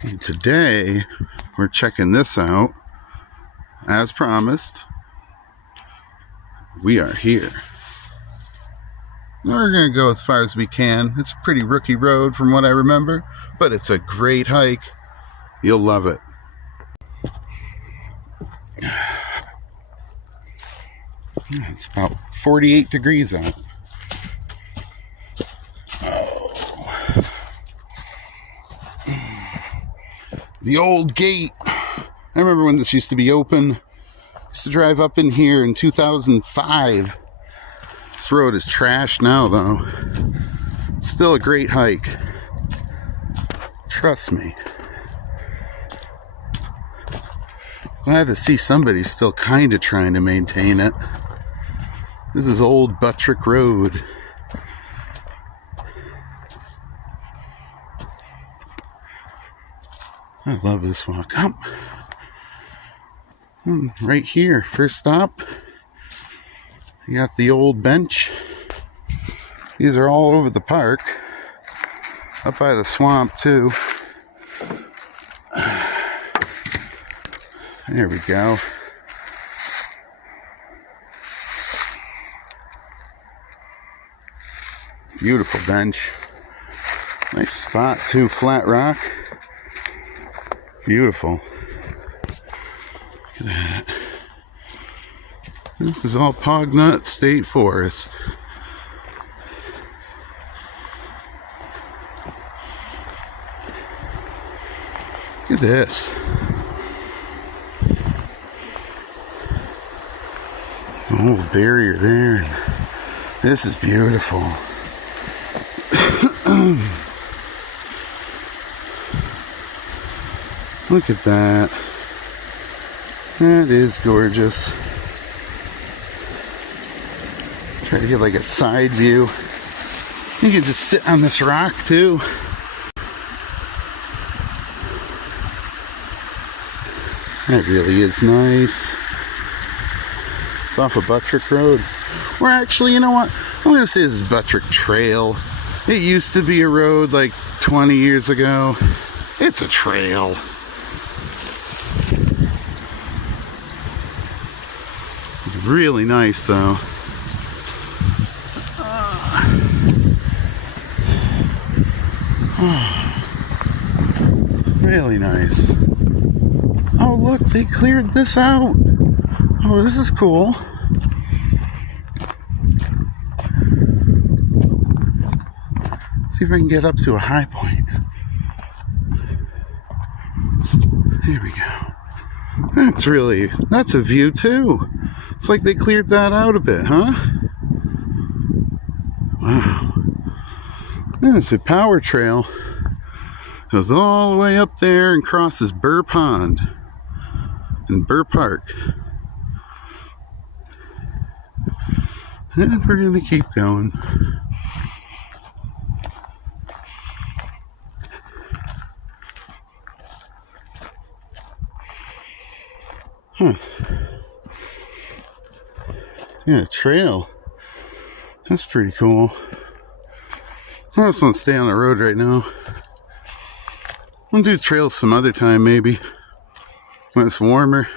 And today we're checking this out. As promised, we are here. We're going to go as far as we can. It's a pretty rookie road from what I remember, but it's a great hike. You'll love it. It's about 48 degrees out. The old gate. I remember when this used to be open. I used to drive up in here in 2005. This road is trashed now, though. Still a great hike. Trust me. Glad to see somebody still kind of trying to maintain it. This is old Buttrick Road. I love this walk. Right here, first stop. You got the old bench. These are all over the park. Up by the swamp, too. There we go. Beautiful bench. Nice spot, too. Flat rock. Beautiful. Look at that. This is all Paugnut State Forest. Look at this. Oh, barrier there. This is beautiful. Look at that. That is gorgeous. Try to get like a side view. You can just sit on this rock too. That really is nice. It's off of Buttrick Road. Or actually, you know what? I'm going to say this is Buttrick Trail. It used to be a road like 20 years ago. It's a trail. It's really nice though. Really nice. Oh, look, they cleared this out. Oh, this is cool. See if I can get up to a high point. Here we go. That's a view too. It's like they cleared that out a bit, huh? Wow. It's a power trail. Goes all the way up there and crosses Burr Pond in Burr Park. And we're going to keep going. Huh. Yeah, trail. That's pretty cool. I just want to stay on the road right now. We'll do trails some other time, maybe. When it's warmer.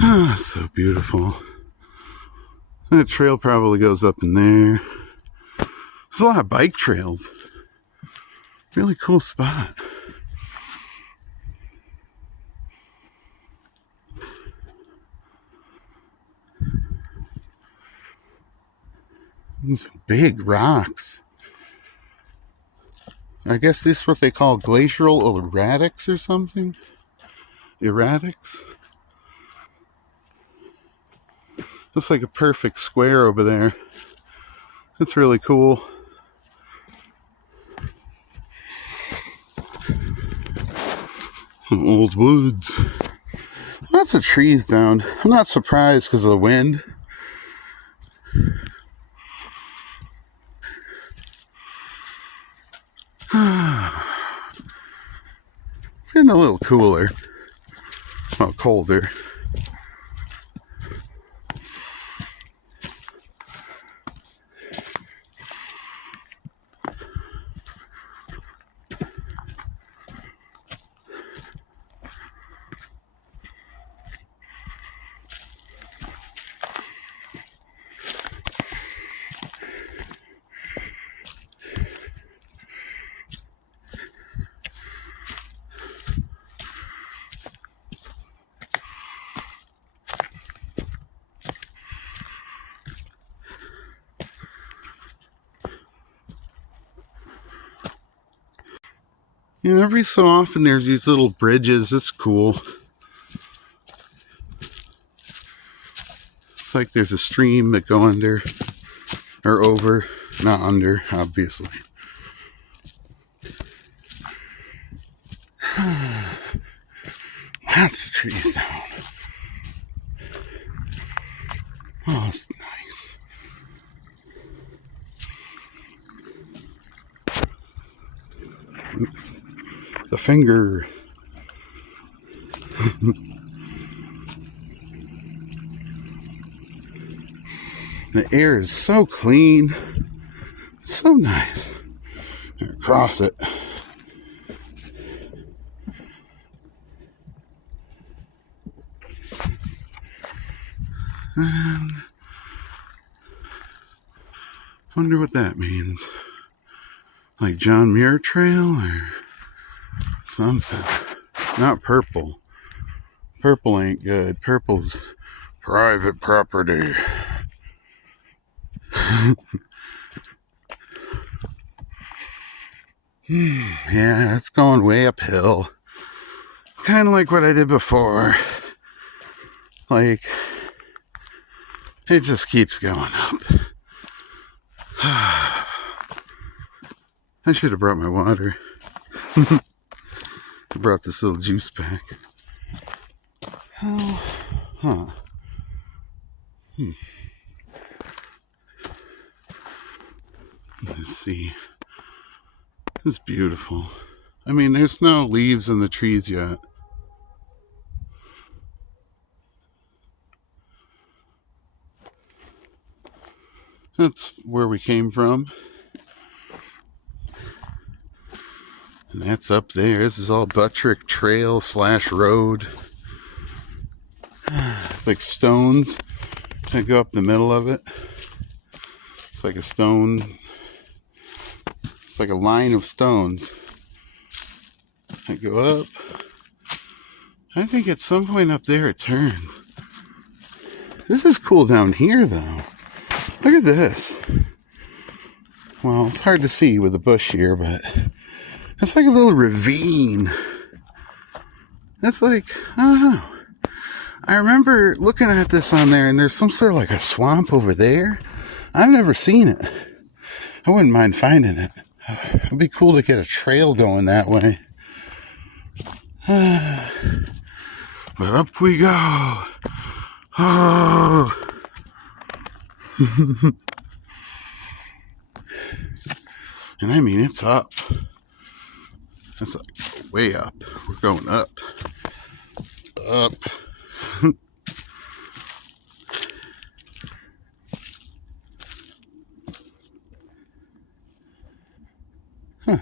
Ah, so beautiful. That trail probably goes up in there. There's a lot of bike trails. Really cool spot. These big rocks. I guess this is what they call glacial erratics or something. Erratics. Looks like a perfect square over there. That's really cool. Some old woods. Lots of trees down. I'm not surprised because of the wind. It's getting a little cooler. Well, colder. You know, every so often there's these little bridges. It's cool. It's like there's a stream that go under or over, not under, obviously. Lots of trees down. Oh, it's nice. Oops. The finger. The air is so clean. So nice. Across it. And I wonder what that means. Like John Muir Trail or something. It's not purple. Purple ain't good. Purple's private property. Yeah, it's going way uphill. Kind of like what I did before. Like, it just keeps going up. I should have brought my water. I brought this little juice pack. Oh, huh. Let's see. It's beautiful. I mean, there's no leaves in the trees yet. That's where we came from. And that's up there. This is all Buttrick Trail / road. It's like stones. I go up the middle of it. It's like a stone. It's like a line of stones. I go up. I think at some point up there it turns. This is cool down here though. Look at this. Well, it's hard to see with the bush here, but it's like a little ravine. That's like, I don't know. I remember looking at this on there, and there's some sort of like a swamp over there. I've never seen it. I wouldn't mind finding it. It'd be cool to get a trail going that way. But up we go. Oh. And I mean, it's up. That's like way up. We're going up. Up. Huh.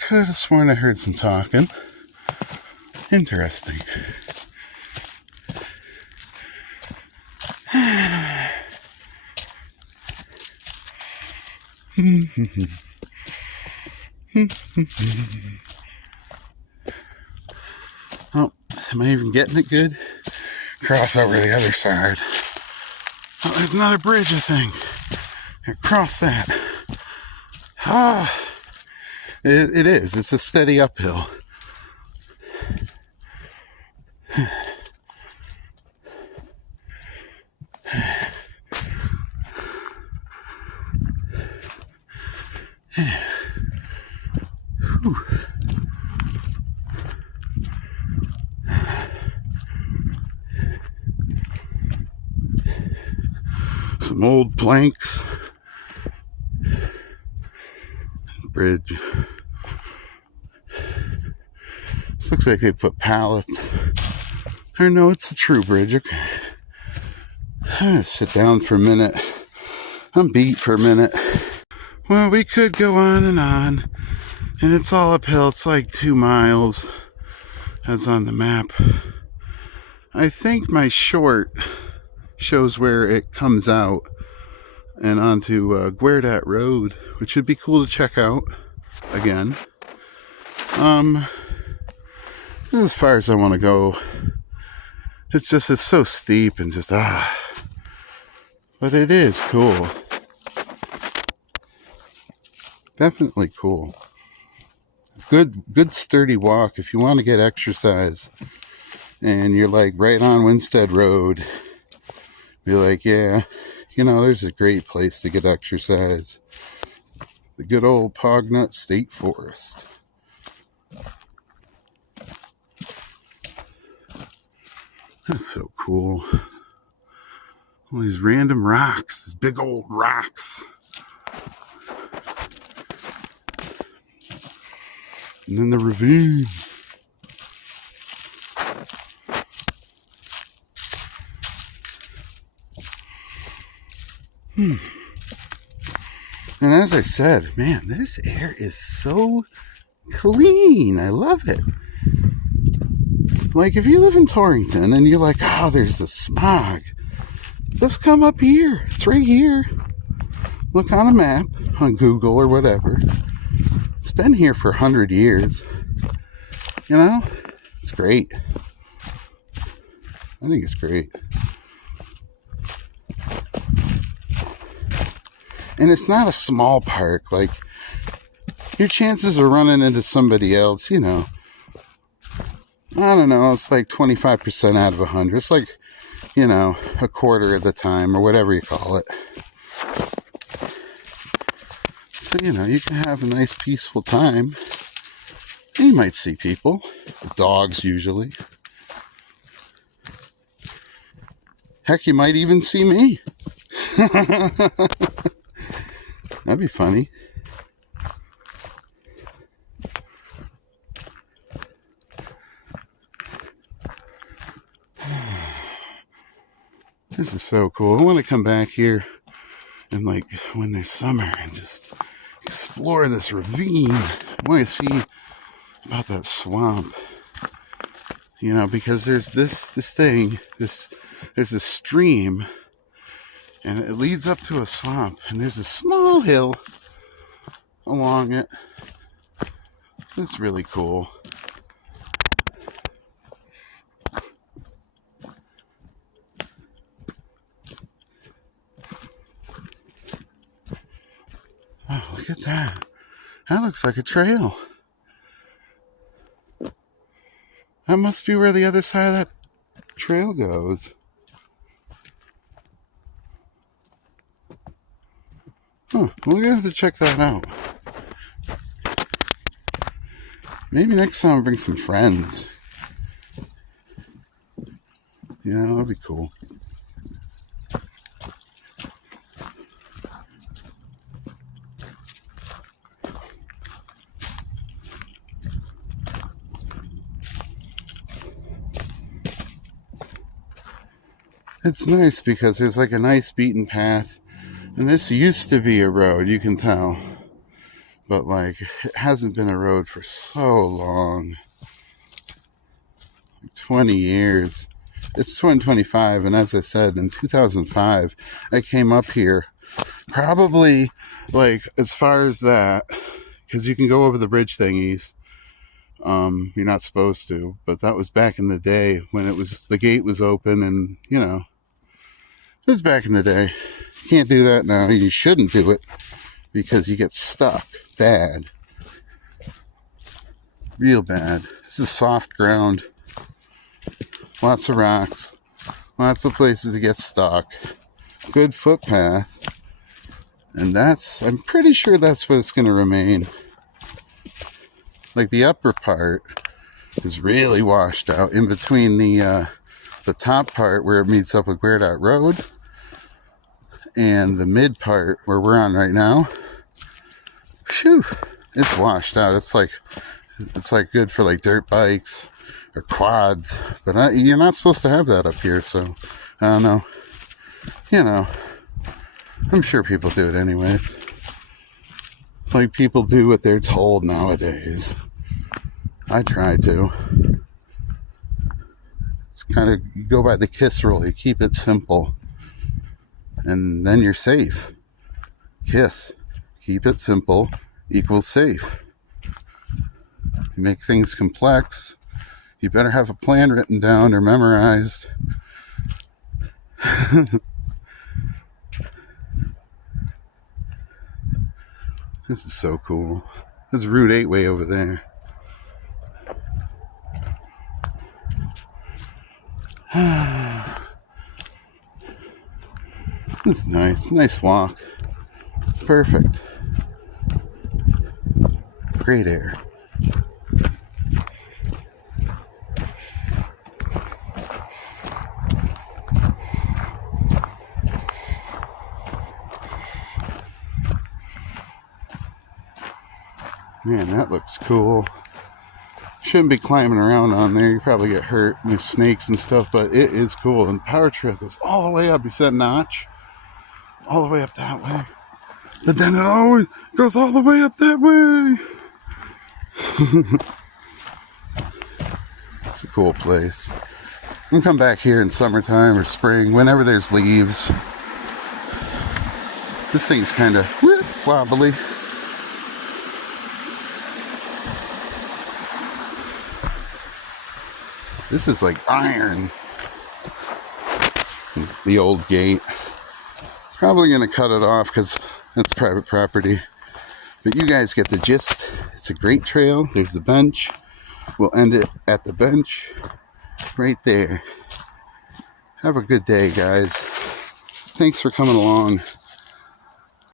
Could have sworn I heard some talking. Interesting. Oh, am I even getting it good? Cross over the other side. Oh, there's another bridge, I think. Here, cross that. Ah, it is. It's a steady uphill. Whew. Some old planks. bridge. This looks like they put pallets. Or no, it's a true bridge. Okay. I'm gonna sit down for a minute. I'm beat for a minute. Well, we could go on, and it's all uphill. It's like 2 miles, as on the map. I think my short shows where it comes out and onto Guerdat Road, which would be cool to check out again. This is as far as I want to go. It's so steep and just but it is cool. Definitely cool. Good sturdy walk if you want to get exercise and you're like right on Winstead Road. Be like, yeah, there's a great place to get exercise. The good old Paugnut State Forest. That's so cool. All these random rocks, these big old rocks. And then the ravine. And as I said, man, this air is so clean. I love it. Like, if you live in Torrington and you're like, oh, there's the smog, just come up here. It's right here. Look on a map, on Google or whatever. It's been here for 100 years. It's great. I think it's great. And it's not a small park. Like, your chances of running into somebody else, I don't know, it's like 25% out of 100. It's like, a quarter of the time or whatever you call it. So, you can have a nice peaceful time. You might see people, dogs usually. Heck, you might even see me. That'd be funny. This is so cool. I want to come back here and when there's summer and just explore this ravine. I want to see about that swamp. Because there's this thing, there's a stream and it leads up to a swamp and there's a small hill along it. It's really cool. Oh, look at that. That looks like a trail. That must be where the other side of that trail goes. Huh, we're gonna have to check that out. Maybe next time I'll bring some friends. That'd be cool. It's nice because there's like a nice beaten path. And this used to be a road, you can tell. But it hasn't been a road for so long. 20 years. It's 2025, and as I said, in 2005, I came up here. Probably, as far as that, because you can go over the bridge thingies. You're not supposed to, but that was back in the day when the gate was open and, it was back in the day. You can't do that now. You shouldn't do it because you get stuck bad. Real bad. This is soft ground. Lots of rocks. Lots of places to get stuck. Good footpath. And I'm pretty sure that's what it's going to remain. The upper part is really washed out in between the top part where it meets up with Guerdat Road and the mid part where we're on right now. Phew, it's washed out. It's like good for like dirt bikes or quads, but you're not supposed to have that up here. So I don't know. You know, I'm sure people do it anyways. Like people do what they're told nowadays. I try to. It's kind of, you go by the KISS rule. You keep it simple, and then you're safe. KISS, keep it simple equals safe. You make things complex, you better have a plan written down or memorized. This is so cool. There's Route 8 way over there. This is nice. Nice walk. Perfect. Great air. Man, that looks cool. Shouldn't be climbing around on there. You probably get hurt. There's snakes and stuff, but it is cool. And power trail goes all the way up. You see that notch? All the way up that way. But then it always goes all the way up that way. It's a cool place. I'm gonna come back here in summertime or spring, whenever there's leaves. This thing's kind of wobbly. This is like iron. The old gate. Probably going to cut it off because it's private property. But you guys get the gist. It's a great trail. There's the bench. We'll end it at the bench right there. Have a good day, guys. Thanks for coming along.